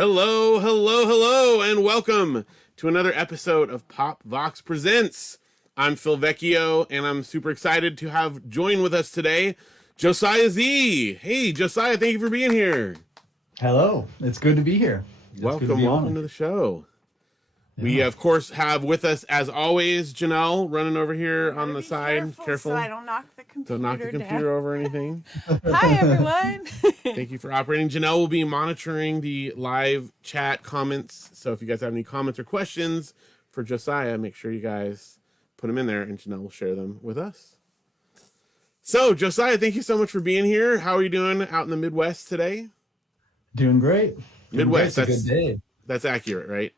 Hello, hello, hello, and welcome to another episode of pop.vox.presents. I'm Phil Vecchio, and I'm super excited to have join with us today Josiah Z. Hey, Josiah, thank you for being here. Hello, it's good to be here. Welcome to the show. Yeah. We, of course, have with us, as always, Janelle running over here on the side. Careful, so I don't knock the computer Don't knock the computer over or anything. Hi, everyone. Thank you for operating. Janelle will be monitoring the live chat comments. So if you guys have any comments or questions for Josiah, make sure you guys put them in there, and Janelle will share them with us. So, Josiah, thank you so much for being here. How are you doing out in the Midwest today? Doing great. Midwest, that's a good day. That's accurate, right?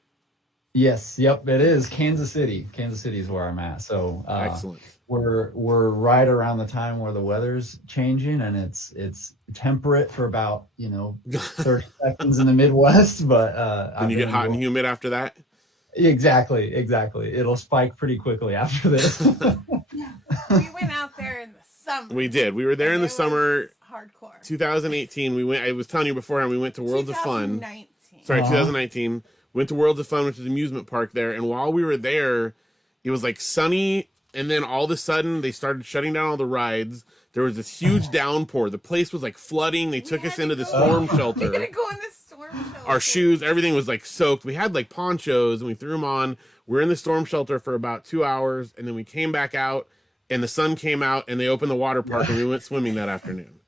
Yes, yep, it is. Kansas City. Kansas City is where I'm at. So excellent. We're right around the time where the weather's changing, and it's temperate for about 30 seconds in the Midwest, but and you get hot and humid after that. Exactly. It'll spike pretty quickly after this. We went out there in the summer. We did. We were there in the summer. Hardcore. 2018. We went. I was telling you beforehand. We went to Worlds of Fun. 2019. Went to Worlds of Fun, which is an amusement park there. And while we were there, it was like sunny. And then all of a sudden, they started shutting down all the rides. There was this huge downpour. The place was like flooding. They took us into the storm shelter. We had to go in the storm shelter. Our shoes, everything was like soaked. We had like ponchos and we threw them on. We were in the storm shelter for about 2 hours. And then we came back out and the sun came out and they opened the water park and we went swimming that afternoon.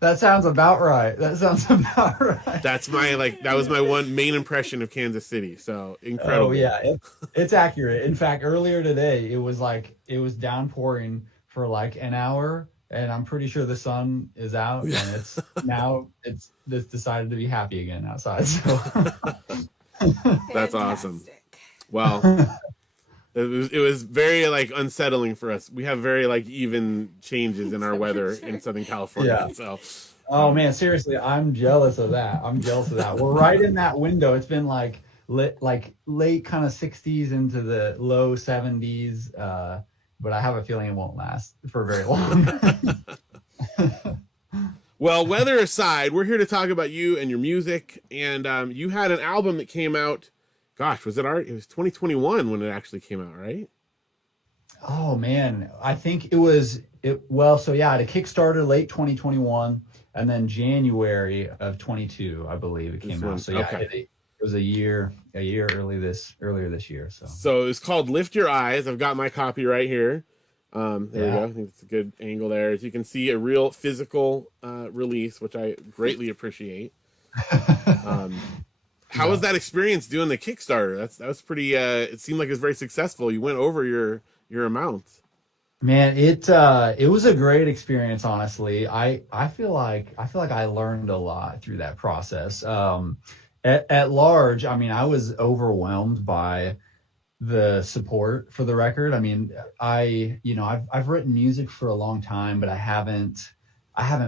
That sounds about right. That's that was my one main impression of Kansas City. So incredible. Oh yeah, it's accurate. In fact, earlier today it was downpouring for like an hour, and I'm pretty sure the sun is out, and it's decided to be happy again outside. So that's awesome. Well, it was very unsettling for us. We have very even changes in our weather in Southern California. Yeah. So, oh man, seriously, I'm jealous of that. We're right in that window. It's been late kind of 60s into the low 70s, but I have a feeling it won't last for very long. Well, weather aside, we're here to talk about you and your music. And you had an album that came out. Gosh, it was 2021 when it actually came out, right? Oh man, I think it was it Kickstarter late 2021, and then January of 22, I believe it came out. So yeah, okay. It was a year earlier this year. So it's called Lift Your Eyes. I've got my copy right here. There we go. I think it's a good angle there. As you can see, a real physical release, which I greatly appreciate. How was that experience doing the Kickstarter? That was pretty. It seemed like it was very successful. You went over your amount. Man, it was a great experience. Honestly, I feel like I learned a lot through that process. At large, I mean, I was overwhelmed by the support for the record. I mean, I've written music for a long time, but I haven't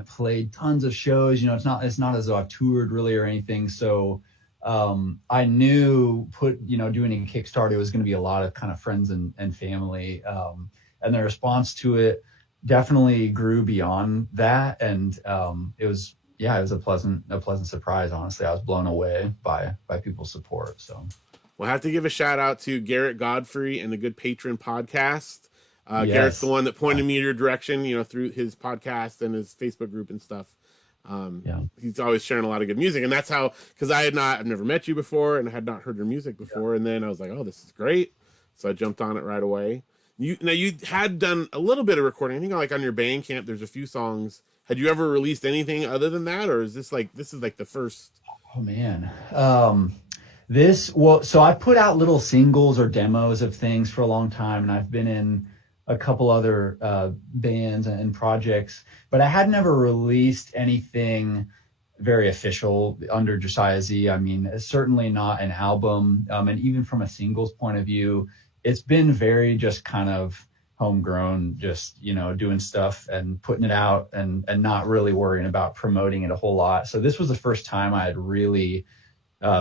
played tons of shows. It's not as though I've toured really or anything. So. I knew doing a Kickstarter was going to be a lot of kind of friends and family, and the response to it definitely grew beyond that. And it was a pleasant surprise. Honestly, I was blown away by people's support. So we'll have to give a shout out to Garrett Godfrey and the Good Patron podcast. Yes. Garrett's the one that pointed me in your direction, through his podcast and his Facebook group and stuff. He's always sharing a lot of good music, and that's how, because I've never met you before and I had not heard your music before. And then I was like, oh, this is great. So I jumped on it right away. You had done a little bit of recording. I think on your Bandcamp, there's a few songs. Had you ever released anything other than that? Or is this the first? Oh man. So I put out little singles or demos of things for a long time, and I've been in a couple other bands and projects, but I had never released anything very official under Josiah Z. I mean, certainly not an album. And even from a singles point of view, it's been very just kind of homegrown, just, doing stuff and putting it out and not really worrying about promoting it a whole lot. So this was the first time I had really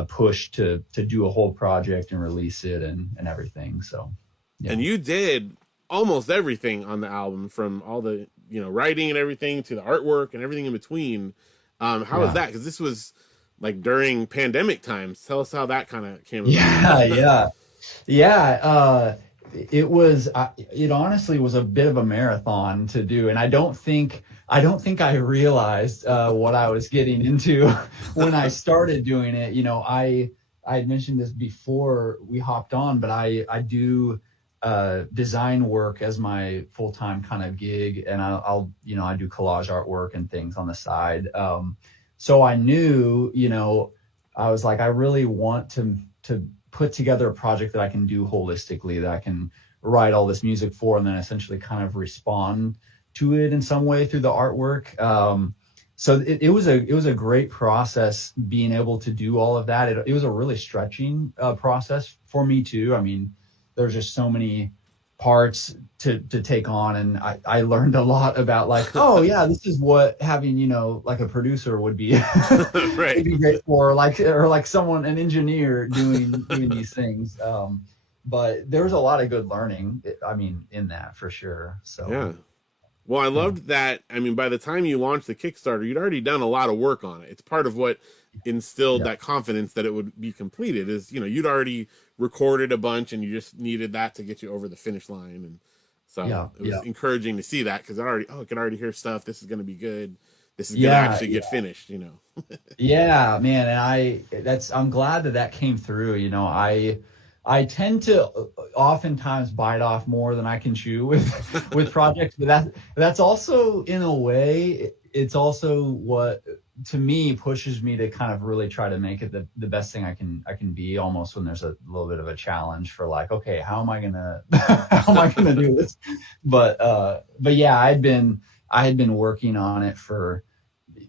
pushed to do a whole project and release it and everything. So, yeah. And you did almost everything on the album, from all the writing and everything to the artwork and everything in between. How was that? Because this was like during pandemic times. Tell us how that kind of came about. Yeah. It honestly was a bit of a marathon to do, and I don't think I realized what I was getting into when I started doing it. I had mentioned this before we hopped on, but I do design work as my full-time kind of gig, and I do collage artwork and things on the side. So I knew, I was like, I really want to put together a project that I can do holistically, that I can write all this music for, and then essentially kind of respond to it in some way through the artwork. So it was a great process being able to do all of that. It was a really stretching process for me too. I mean, there's just so many parts to take on, and I learned a lot about, like, oh yeah, this is what having like a producer would be Right. would be great for, or like an engineer doing these things. But there was a lot of good learning, I mean, in that for sure. So Yeah. Well, I yeah. loved that. I mean, by the time you launched the Kickstarter, you'd already done a lot of work on it. It's part of what instilled Yeah. that confidence that it would be completed. Is you'd already recorded a bunch, and you just needed that to get you over the finish line. And so it was encouraging to see that, because I could already hear stuff. This is going to be good. This is going to Yeah. actually get finished. Yeah, man, and I'm glad that came through. I tend to oftentimes bite off more than I can chew with projects, but that's also, in a way, it's also what, to me, pushes me to kind of really try to make it the best thing I can be, almost when there's a little bit of a challenge for, like, okay, how am I gonna do this? But yeah, I had been working on it for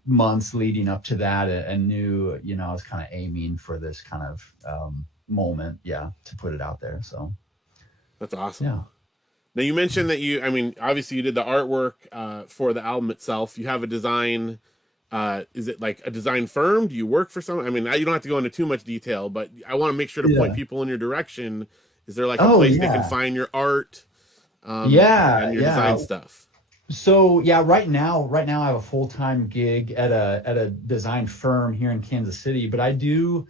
months leading up to that, and knew, I was kind of aiming for this kind of moment, to put it out there. So That's awesome. yeah. Now, you mentioned that I mean, obviously you did the artwork for the album itself. You have a design. Is it like a design firm? Do you work for someone? I mean, you don't have to go into too much detail, but I want to make sure to point people in your direction. Is there like a place they can find your art and your design stuff? So yeah, right now I have a full-time gig at a design firm here in Kansas City, but I do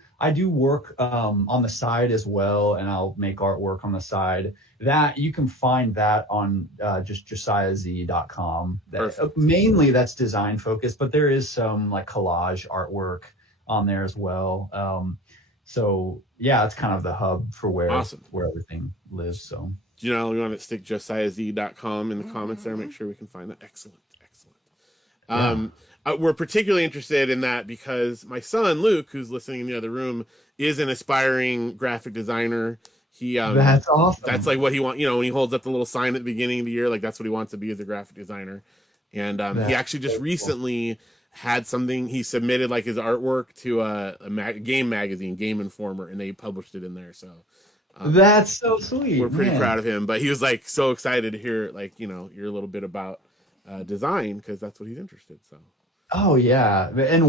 work on the side as well, and I'll make artwork on the side. That you can find that on just josiahz.com. Mainly that's design focused, but there is some like collage artwork on there as well. So yeah, it's kind of the hub for where everything lives. So we want to stick josiahz.com in the comments there. Make sure we can find that. Excellent. We're particularly interested in that because my son Luke, who's listening in the other room, is an aspiring graphic designer. That's awesome. That's like what he wants. When he holds up the little sign at the beginning of the year, like that's what he wants to be as a graphic designer. And he actually just recently had something. He submitted like his artwork to a game magazine, Game Informer, and they published it in there. So. That's so sweet. We're pretty proud of him, but he was like so excited to hear your little bit about design, because that's what he's interested. So. Oh yeah, and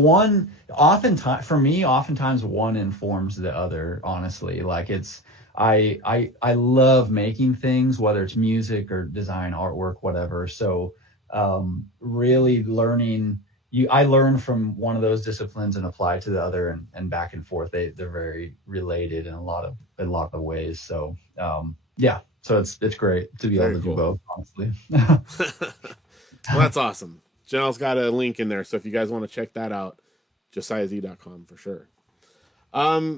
oftentimes one informs the other. Honestly, like I love making things, whether it's music or design, artwork, whatever. So really learning. I learn from one of those disciplines and apply to the other, and back and forth. They're very related in a lot of ways. So so it's great to be able to do both, honestly. Well, that's awesome. Janelle's got a link in there, so if you guys want to check that out, josiahz.com for sure.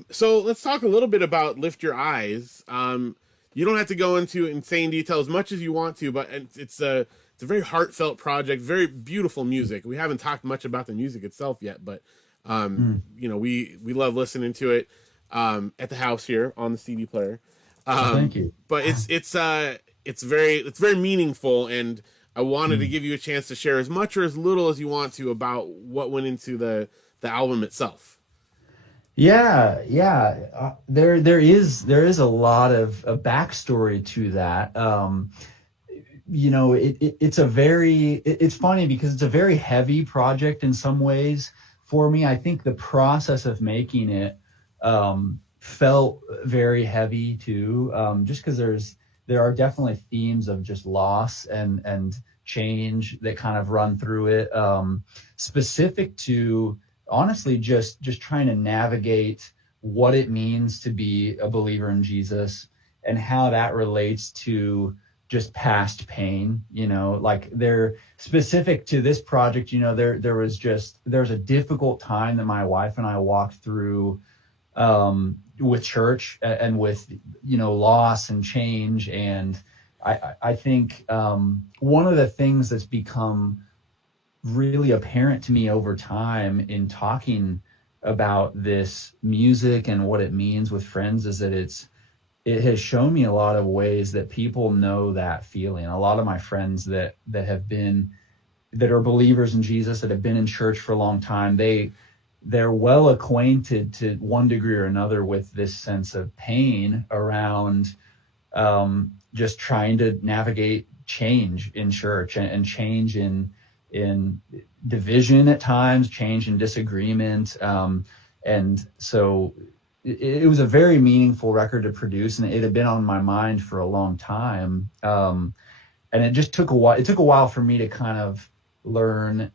So let's talk a little bit about Lift Your Eyes. You don't have to go into insane detail as much as you want to, but it's a very heartfelt project, very beautiful music. We haven't talked much about the music itself yet, but we love listening to it at the house here on the CD player. Thank you. But it's very meaningful, and I wanted to give you a chance to share as much or as little as you want to about what went into the album itself. Yeah. There is a lot of backstory to that. It's funny because it's a very heavy project in some ways for me. I think the process of making it felt very heavy too, just because there are definitely themes of just loss and change that kind of run through it, specific to honestly just trying to navigate what it means to be a believer in Jesus and how that relates to just past pain. Like they're specific to this project. There's a difficult time that my wife and I walked through with church and with loss and change. And I think one of the things that's become really apparent to me over time in talking about this music and what it means with friends is that it has shown me a lot of ways that people know that feeling. A lot of my friends that are believers in Jesus, that have been in church for a long time, they're well acquainted to one degree or another with this sense of pain around just trying to navigate change in church and change in division at times, change in disagreement. And so it was a very meaningful record to produce, and it had been on my mind for a long time. And it just took a while. It took a while for me to kind of learn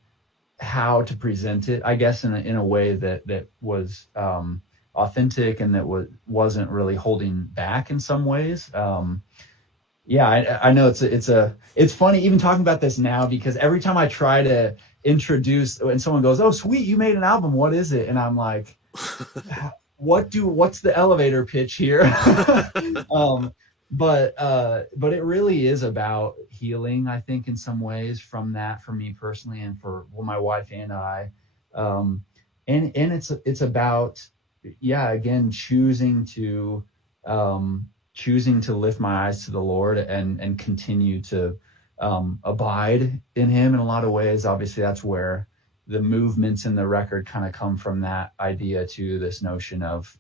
how to present it, I guess, in a way that was authentic and that wasn't really holding back in some ways. I know it's funny even talking about this now, because every time I try to introduce and someone goes, "Oh, sweet, you made an album. What is it?" And I'm like, what's the elevator pitch here? But it really is about healing, I think, in some ways from that, for me personally, and for my wife and I. And it's about, again, choosing to lift my eyes to the Lord and continue to abide in Him in a lot of ways. Obviously, that's where the movements in the record kind of come from, that idea to this notion of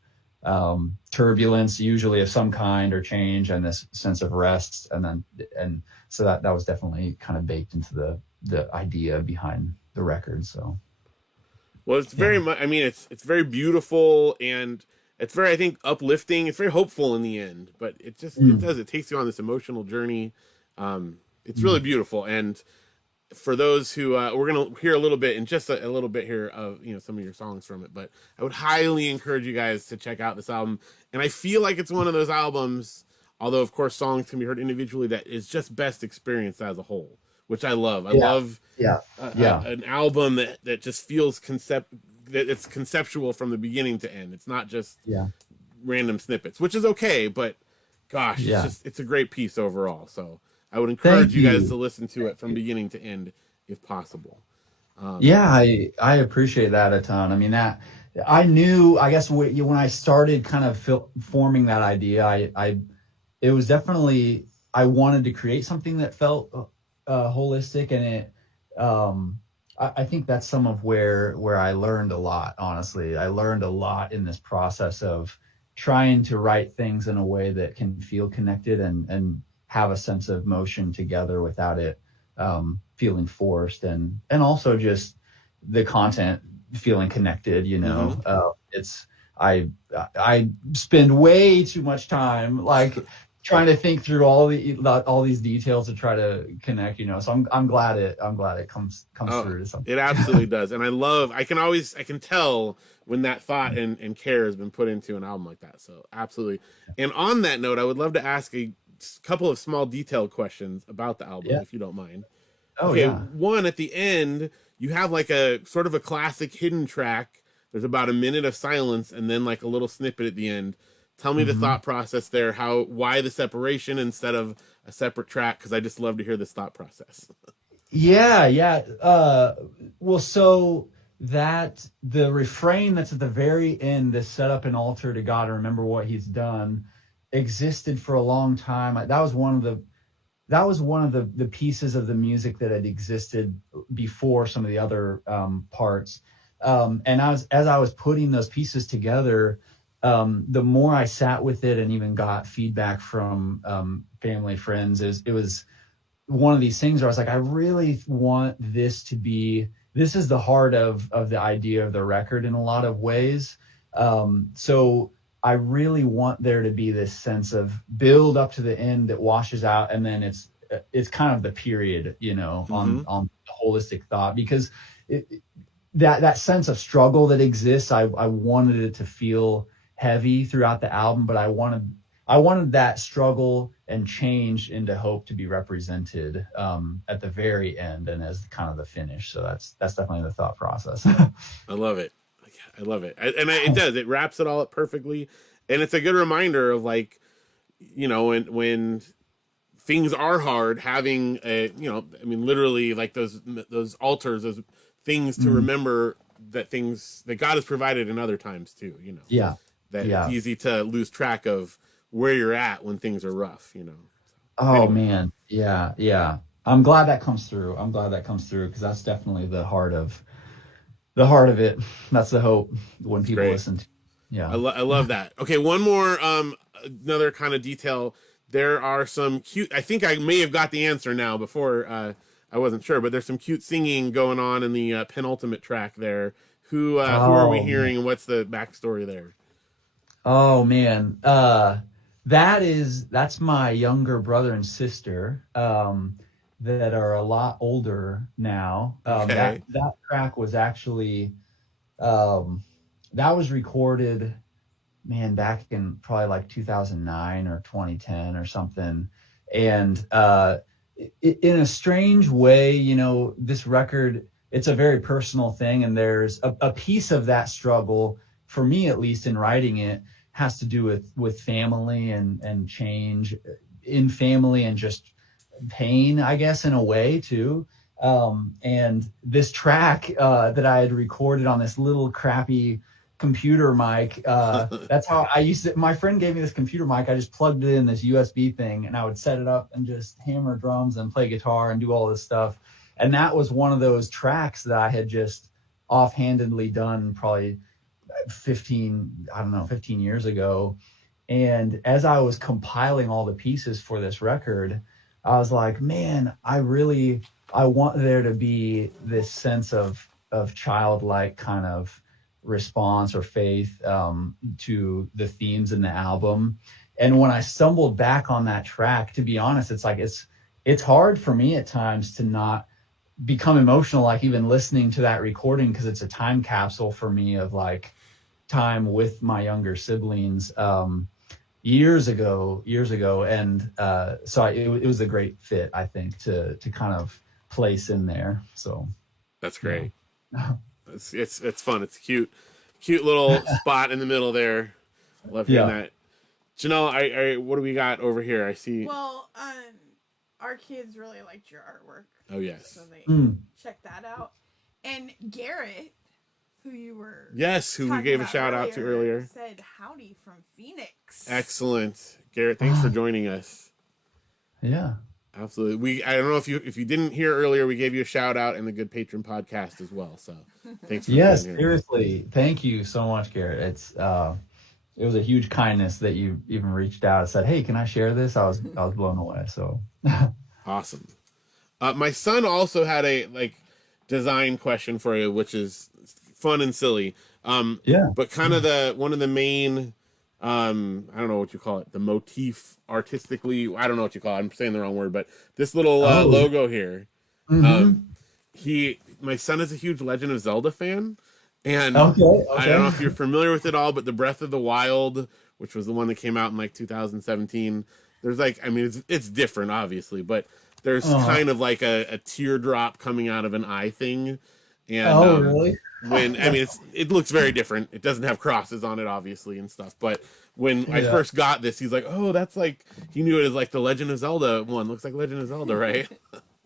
turbulence, usually of some kind, or change, and this sense of rest. And so that was definitely kind of baked into the idea behind the record. So, well, it's very much, I mean, it's very beautiful, and it's very, I think, uplifting. It's very hopeful in the end, but it takes you on this emotional journey. It's really beautiful. And for those who we're going to hear a little bit in just a little bit here of some of your songs from it, but I would highly encourage you guys to check out this album. And I feel like it's one of those albums, although of course songs can be heard individually, that is just best experienced as a whole, which I love. I love an album that just feels that it's conceptual from the beginning to end. It's not just random snippets, which is okay, but gosh, it's a great piece overall. So I would encourage you guys to listen to it from beginning to end if possible. I appreciate that a ton. I mean, that I knew, I guess, when I started kind of forming that idea, it was definitely, I wanted to create something that felt holistic, and I think that's some of where I learned a lot. Honestly, I learned a lot in this process of trying to write things in a way that can feel connected and have a sense of motion together without it feeling forced, and also just the content feeling connected. It's I spend way too much time trying to think through all these details to try to connect. So I'm glad it comes through to something. It absolutely does. And I can tell when that thought and care has been put into an album like that. So absolutely. And on that note, I would love to ask a couple of small detailed questions about the album, if you don't mind. One, at the end, you have like a sort of a classic hidden track. There's about a minute of silence and then like a little snippet at the end. Tell me the thought process there. Why the separation instead of a separate track? Because I just love to hear this thought process. Well, so that the refrain that's at the very end, this set up an altar to God and remember what He's done, existed for a long time. That was one of the pieces of the music that had existed before some of the other parts. And as I was putting those pieces together, the more I sat with it and even got feedback from family, friends, it was one of these things where I was like, I really want this is the heart of the idea of the record in a lot of ways. So I really want there to be this sense of build up to the end that washes out, and then it's kind of the period, on the holistic thought, because that sense of struggle that exists. I wanted it to feel heavy throughout the album, but I wanted that struggle and change into hope to be represented at the very end and as kind of the finish. So that's definitely the thought process. I love it. It does. It wraps it all up perfectly, and it's a good reminder of, like, you know, when things are hard, having a, you know, I mean, literally, like those altars, those things to remember that God has provided in other times too. You know, it's easy to lose track of where you're at when things are rough. You know. Oh man, yeah. I'm glad that comes through. Because that's definitely the heart of it. That's the hope when people listen to. Yeah, I love that. Okay, one more another kind of detail. There are some cute, I think I may have got the answer now. Before I wasn't sure, but there's some cute singing going on in the penultimate track there. Who are we hearing, and what's the backstory there? Oh man, that's my younger brother and sister that are a lot older now. Okay. That track was actually that was recorded, man, back in probably like 2009 or 2010 or something. And in a strange way, you know, this record, it's a very personal thing, and there's a piece of that struggle, for me at least, in writing it, has to do with family and change in family and just pain, I guess, in a way too. And this track that I had recorded on this little crappy computer mic, that's how I used it. My friend gave me this computer mic. I just plugged it in this USB thing, and I would set it up and just hammer drums and play guitar and do all this stuff. And that was one of those tracks that I had just offhandedly done probably 15 years ago. And as I was compiling all the pieces for this record, I was like, man, I want there to be this sense of childlike kind of response or faith to the themes in the album. And when I stumbled back on that track, to be honest, it's like it's hard for me at times to not become emotional, like even listening to that recording, because it's a time capsule for me of like time with my younger siblings years ago. And so it was a great fit, I think, to kind of place in there. So that's great. Yeah. It's fun. It's cute little spot in the middle there. Love hearing that. Janelle, I what do we got over here? I see. Well, our kids really liked your artwork. Oh yes. So they checked that out. And Garrett, who you were who we gave a shout out to earlier, said howdy from Phoenix. Excellent, Garrett. Thanks for joining us. Yeah. Absolutely. I don't know if you didn't hear earlier, we gave you a shout out in the Good Patron podcast as well. So thanks for being here. Seriously. Thank you so much, Garrett. It was a huge kindness that you even reached out and said, "Hey, can I share this?" I was blown away. So awesome. My son also had a design question for you, which is fun and silly. But kind of one of the main I don't know what you call it, the motif artistically, I don't know what you call it, I'm saying the wrong word, but this little logo here, my son is a huge Legend of Zelda fan, and I don't know if you're familiar with it all, but the Breath of the Wild, which was the one that came out in like 2017, there's it's different obviously, but there's kind of like a teardrop coming out of an eye thing. And really? It looks very different. It doesn't have crosses on it, obviously, and stuff. But when I first got this, he's like, "Oh, that's like," he knew it as like the Legend of Zelda one. Looks like Legend of Zelda, right?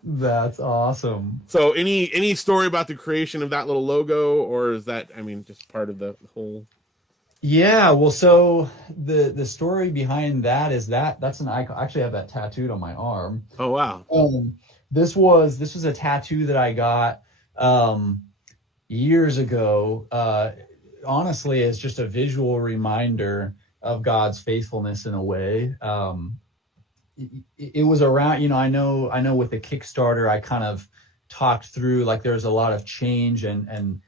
That's awesome. So, any story about the creation of that little logo, or is that, just part of the whole? Yeah, well, so the story behind that is that's an icon. I actually have that tattooed on my arm. Oh wow. This was a tattoo that I got years ago. Honestly, it's just a visual reminder of God's faithfulness in a way. It was around, I know with the Kickstarter, I kind of talked through, like, there's a lot of change and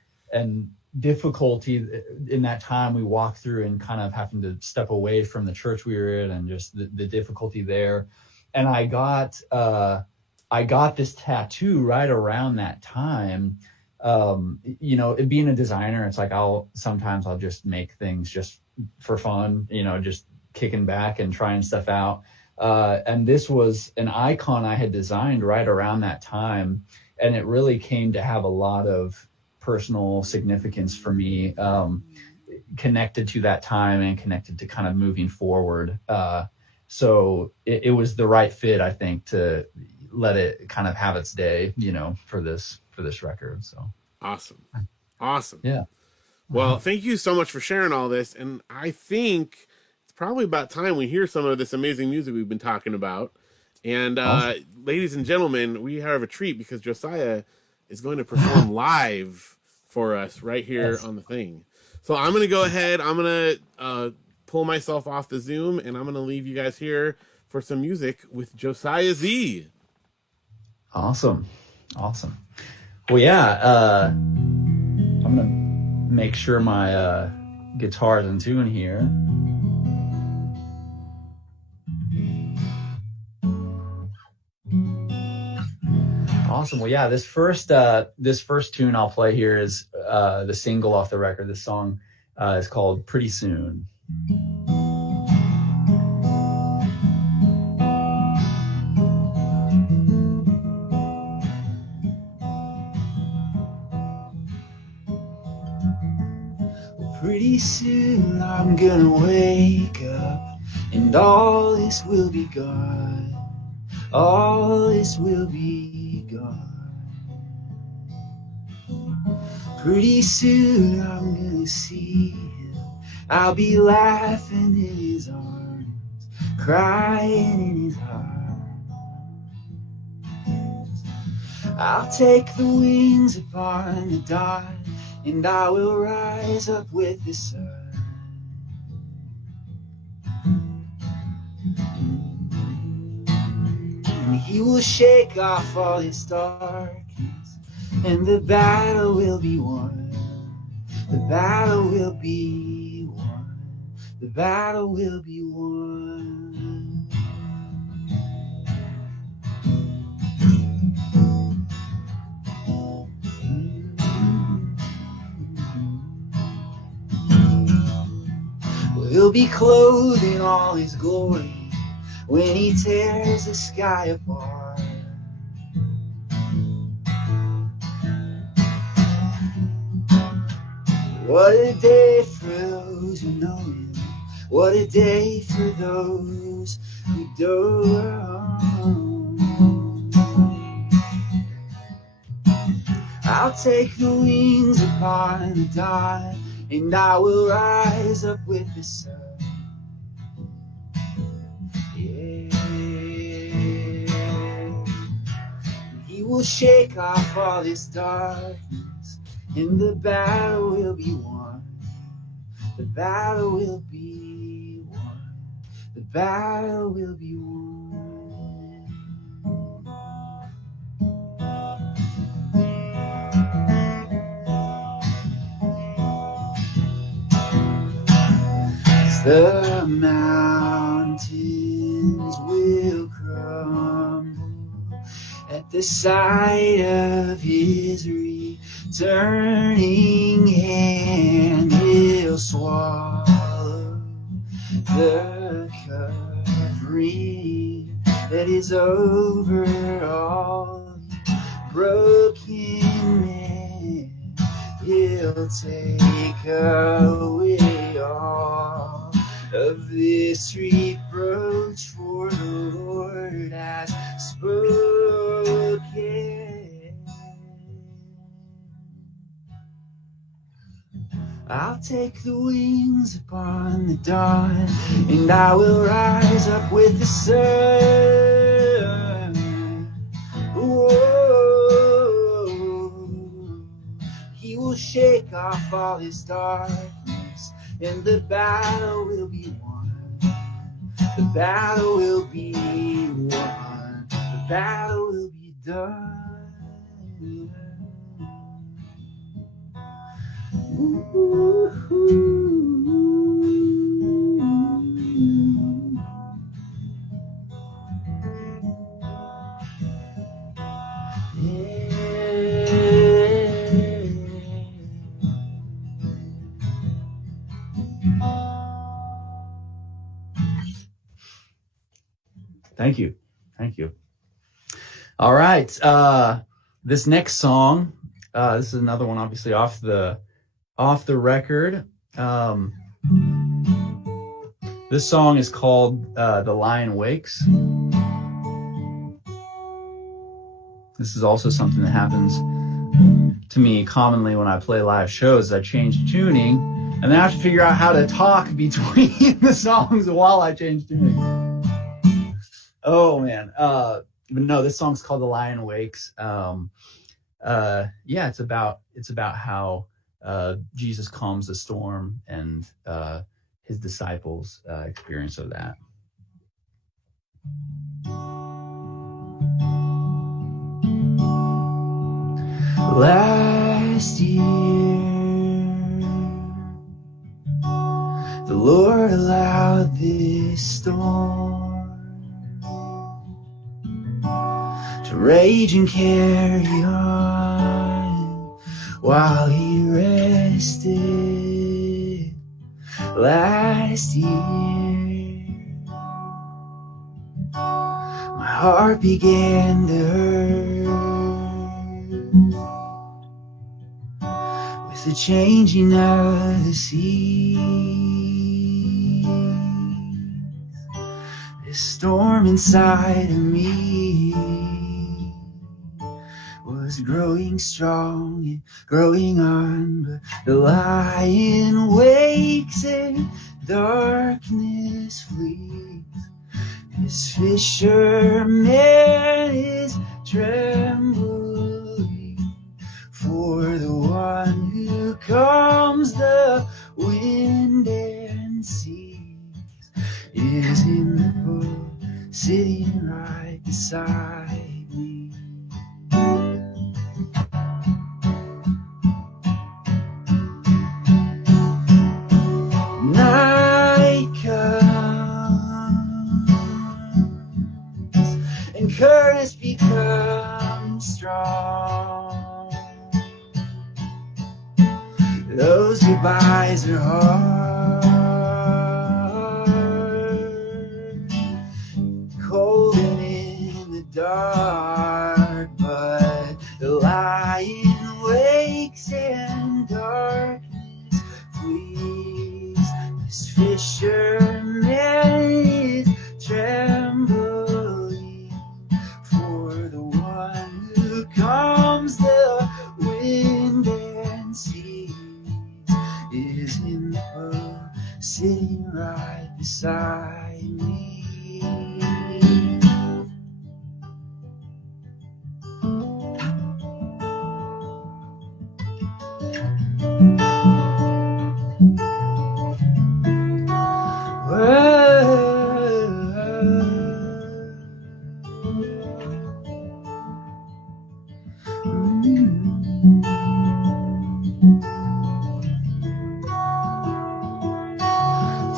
difficulty in that time we walked through, and kind of having to step away from the church we were in, and just the difficulty there. And I got this tattoo right around that time. you know, it being a designer, it's like I'll just make things just for fun, you know, just kicking back and trying stuff out. And this was an icon I had designed right around that time, and it really came to have a lot of personal significance for me, connected to that time and connected to kind of moving forward. So it was the right fit, I think, to let it kind of have its day, you know, for this record. So awesome. Yeah. Well, thank you so much for sharing all this, and I think it's probably about time we hear some of this amazing music we've been talking about. And Awesome. ladies and gentlemen, we have a treat because Josiah is going to perform live for us right here on the thing. So I'm going to go ahead. I'm going to pull myself off the Zoom, and I'm going to leave you guys here for some music with Josiah Z. Awesome. Well, yeah, I'm going to make sure my guitar's in tune here. Awesome. Well, yeah, this first tune I'll play here is the single off the record. This song is called Pretty Soon. Pretty soon I'm gonna wake up and all this will be gone. All this will be gone. Pretty soon I'm gonna see him. I'll be laughing in his arms, crying in his heart. I'll take the wings upon the dawn, and I will rise up with the sun. And he will shake off all his darkness, and the battle will be won. The battle will be won. The battle will be won. We'll be clothed in all his glory when he tears the sky apart. What a day for those who know him. What a day for those who don't. I'll take the wings upon the dawn, and I will rise up with the sun. Yeah. He will shake off all this darkness, and the battle will be won. The battle will be won. The battle will be won. The mountains will crumble at the sight of his returning hand. He'll swallow the covering that is over all broken men. He'll take away all of this reproach, for the Lord has spoken. I'll take the wings upon the dawn, and I will rise up with the sun. Whoa. He will shake off all his darkness, and the battle will be won. The battle will be won. The battle will be done. Yeah. Thank you. All right. This next song, this is another one, obviously off the record. This song is called "The Lion Wakes." This is also something that happens to me commonly when I play live shows. I change tuning, and then I have to figure out how to talk between the songs while I change tuning. Oh man. But no, this song's called "The Lion Wakes." It's about how Jesus calms the storm and his disciples' experience of that. Last year, the Lord allowed this storm to rage and carry on while he rested. Last year, my heart began to hurt with the changing of the seas. This storm inside of me was growing strong and growing on, but the lion wakes and darkness flees. This fisherman is trembling, for the one who calms the wind and seas is in the boat, sitting right beside me. Night comes and currents become strong. Those goodbyes are hard, cold and in the dark, but the lion wakes and darkness flees. This fisherman is trembling, for the one who calms the wind and seas is in the boat, sitting right beside me.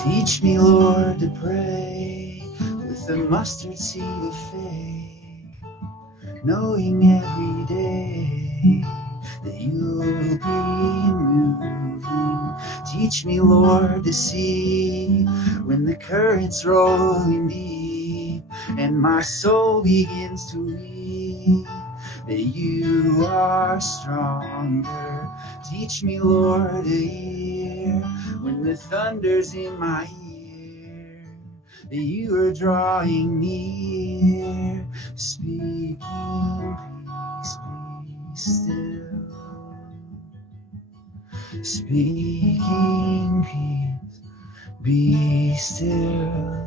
Teach me, Lord, to pray with a mustard seed of faith, knowing every day that you'll be moving. Teach me, Lord, to see when the current's rolling deep and my soul begins to weep, that you are stronger. Teach me, Lord, to hear when the thunder's in my ear, that you are drawing near, speaking peace, be still. Speaking peace, be still.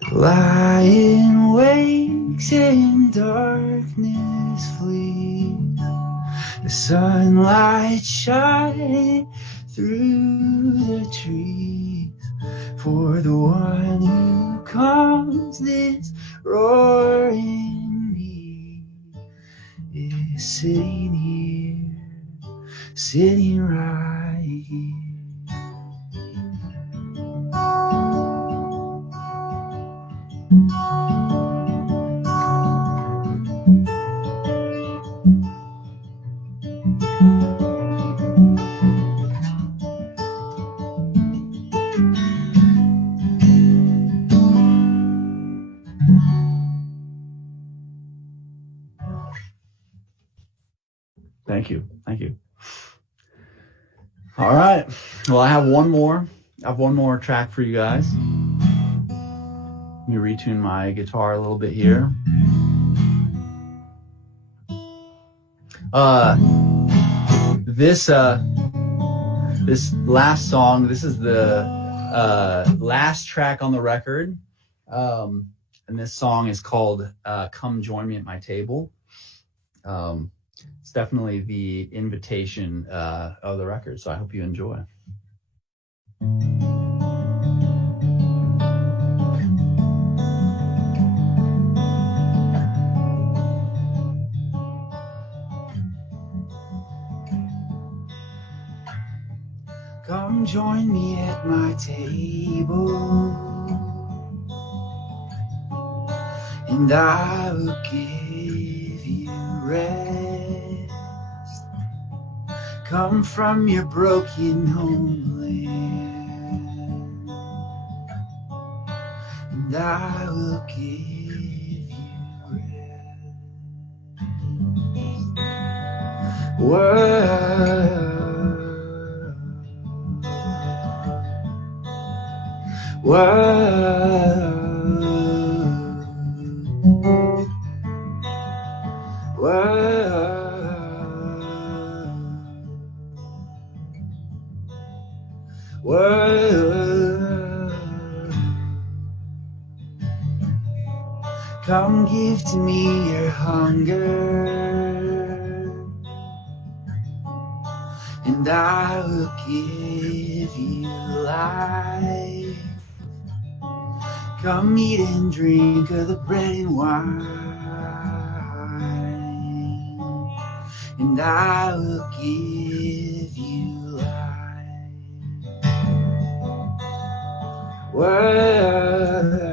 The lion wakes and darkness flees. The sunlight shines through the trees, for the one who calms this roaring me is sitting here, sitting right here. Thank you. All right. Well, I have one more track for you guys. Let me retune my guitar a little bit here. This last song, this is the last track on the record. And this song is called Come Join Me at My Table. It's definitely the invitation of the record, so I hope you enjoy. Come join me at my table, and I will give you rest. Come from your broken homeland, and I will give you rest. Word. Come give to me your hunger, and I will give you life. Come eat and drink of the bread and wine, and I will give you life. Word.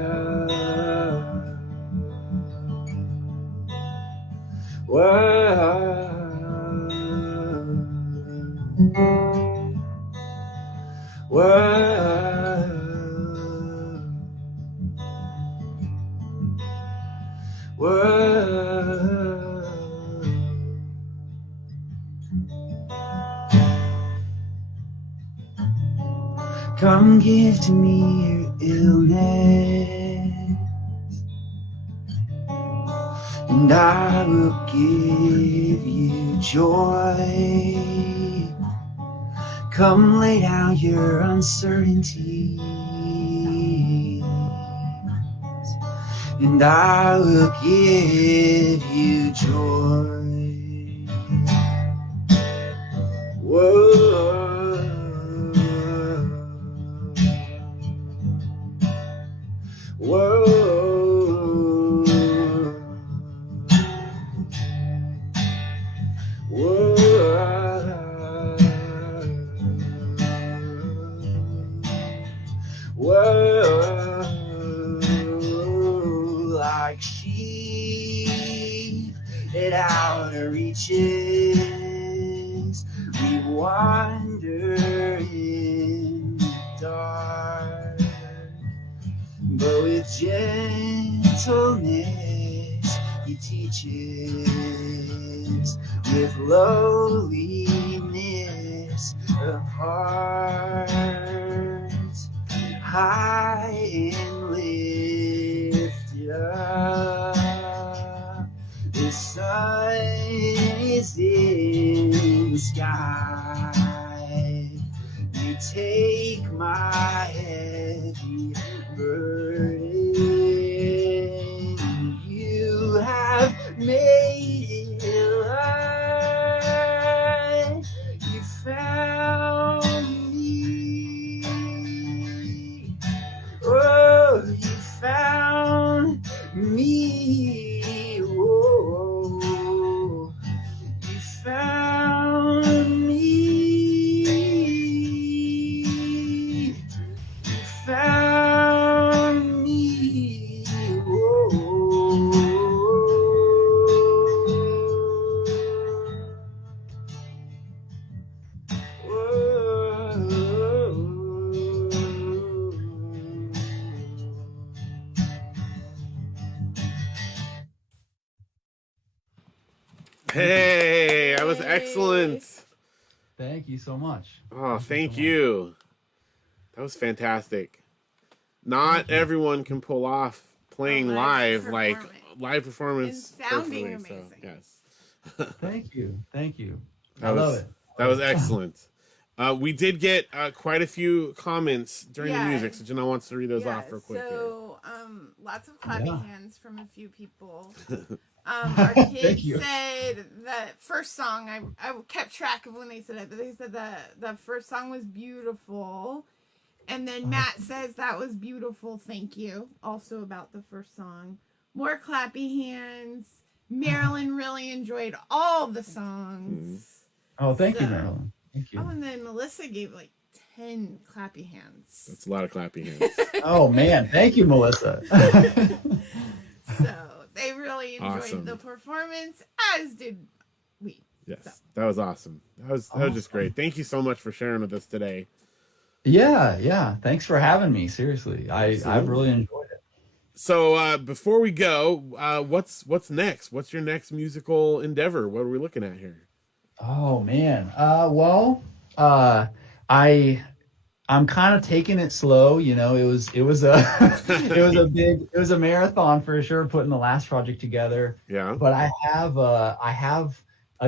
Come give to me your illness, and I will give you joy. Come lay down your uncertainties, and I will give you joy. Whoa. Like sheep at outer reaches, we wander in the dark, but with gentleness he teaches, with lowliness of heart, high and lifted up. The sun is in the sky. You take my heavy burden. You have made it light. You found me. Oh, you found me. Oh, you found me. You found me. Hey, I was excellent. Thank you so much. Oh, thank you. That was fantastic. Not everyone can pull off playing live like live performance and sounding perfectly, amazing. So, yes. Thank you. I love it. That was excellent. We did get quite a few comments during the music, so Janelle wants to read those off real quick. So, lots of clapping hands from a few people. Our kids said that first song, I kept track of when they said it, but they said the first song was beautiful. And then Matt says that was beautiful, thank you. Also about the first song. More clappy hands. Marilyn really enjoyed all the songs. Oh, thank you, Marilyn. Thank you. Oh, and then Melissa gave like 10 clappy hands. That's a lot of clappy hands. Oh, man. Thank you, Melissa. So they really enjoyed the performance, as did we. Yes, so. That was awesome. That was just great. Thank you so much for sharing with us today. Yeah. Thanks for having me. Seriously, I've really enjoyed it. So before we go, what's next? What's your next musical endeavor? What are we looking at here? Oh man. I'm kind of taking it slow. You know, it was it was a marathon for sure, putting the last project together. Yeah. But I have a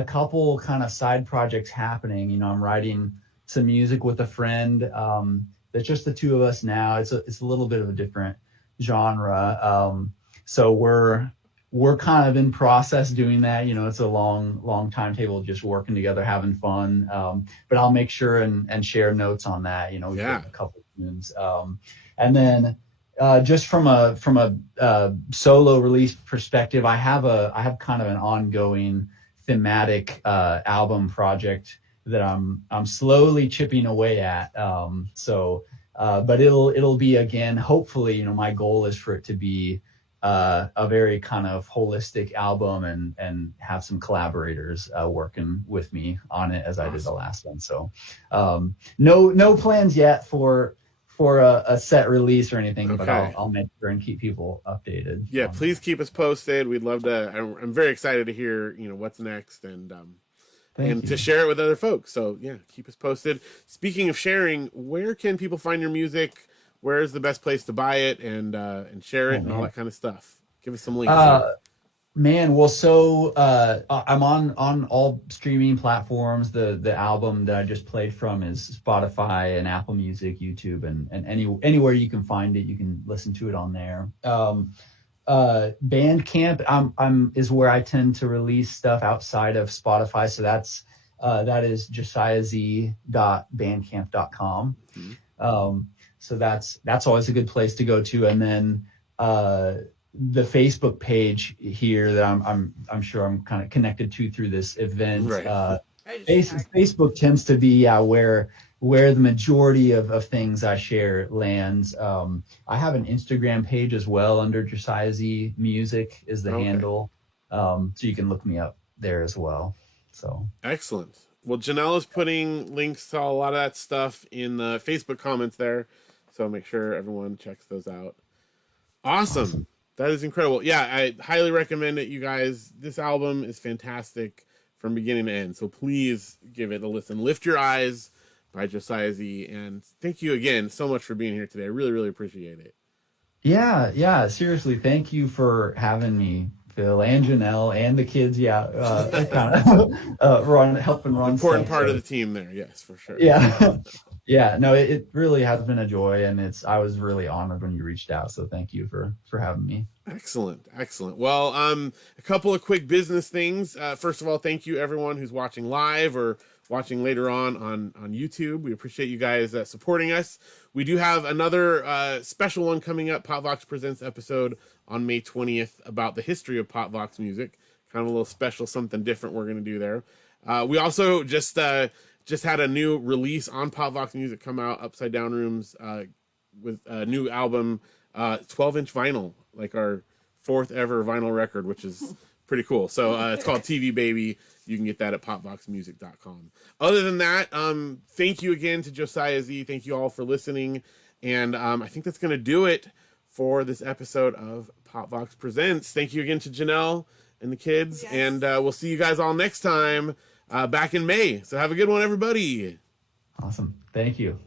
couple kind of side projects happening. You know, I'm writing some music with a friend. That's just the two of us now. It's a little bit of a different genre. So we're kind of in process doing that. You know, it's a long timetable, just working together, having fun. But I'll make sure and share notes on that. You know, we've got a couple of tunes. And then just from a solo release perspective, I have kind of an ongoing thematic album project that I'm slowly chipping away at. But it'll be, again, hopefully, you know, my goal is for it to be a very kind of holistic album and have some collaborators working with me on it as I did the last one. So no plans yet for a set release or anything, but I'll make sure and keep people updated. Yeah, please keep us posted. We'd love to. I'm very excited to hear, you know, what's next and to share it with other folks. So yeah, keep us posted. Speaking of sharing, where can people find your music? Where's the best place to buy it and share it and all that kind of stuff? Give us some links. Man, well, so I'm on all streaming platforms. The album that I just played from is Spotify and Apple Music, YouTube, and anywhere you can find it, you can listen to it on there. Bandcamp is where I tend to release stuff outside of Spotify. So that is josiahz.bandcamp.com. So that's always a good place to go to. And then the Facebook page here that I'm sure I'm kind of connected to through this event. Right. Facebook tends to be where the majority of things I share lands. I have an Instagram page as well under Josiah Z Music is the handle. So you can look me up there as well. So excellent. Well, Janelle is putting links to a lot of that stuff in the Facebook comments there. So make sure everyone checks those out. Awesome. That is incredible. Yeah, I highly recommend it, you guys. This album is fantastic from beginning to end. So please give it a listen. Lift Your Eyes by Josiah Z. And thank you again so much for being here today. I really, really appreciate it. Yeah. Seriously, thank you for having me, Phil, and Janelle, and the kids. Kind of helping run. Important part of the team there. Yes, for sure. Yeah. No, it really has been a joy, and I was really honored when you reached out. So thank you for having me. Excellent. Well, a couple of quick business things. First of all, thank you everyone who's watching live or watching later on YouTube. We appreciate you guys supporting us. We do have another special one coming up, Pop.vox Presents episode on May 20th about the history of Pop.vox music. Kind of a little special, something different we're going to do there. We also just had a new release on Pop.vox music come out, Upside Down Rooms, with a new album, 12-inch vinyl, like our 4th ever vinyl record, which is pretty cool. So it's called TV Baby. You can get that at popvoxmusic.com. Other than that, thank you again to Josiah Z. Thank you all for listening. And I think that's going to do it for this episode of Pop.vox Presents. Thank you again to Janelle and the kids. Yes. And we'll see you guys all next time. back in May. So have a good one, everybody. Awesome. Thank you.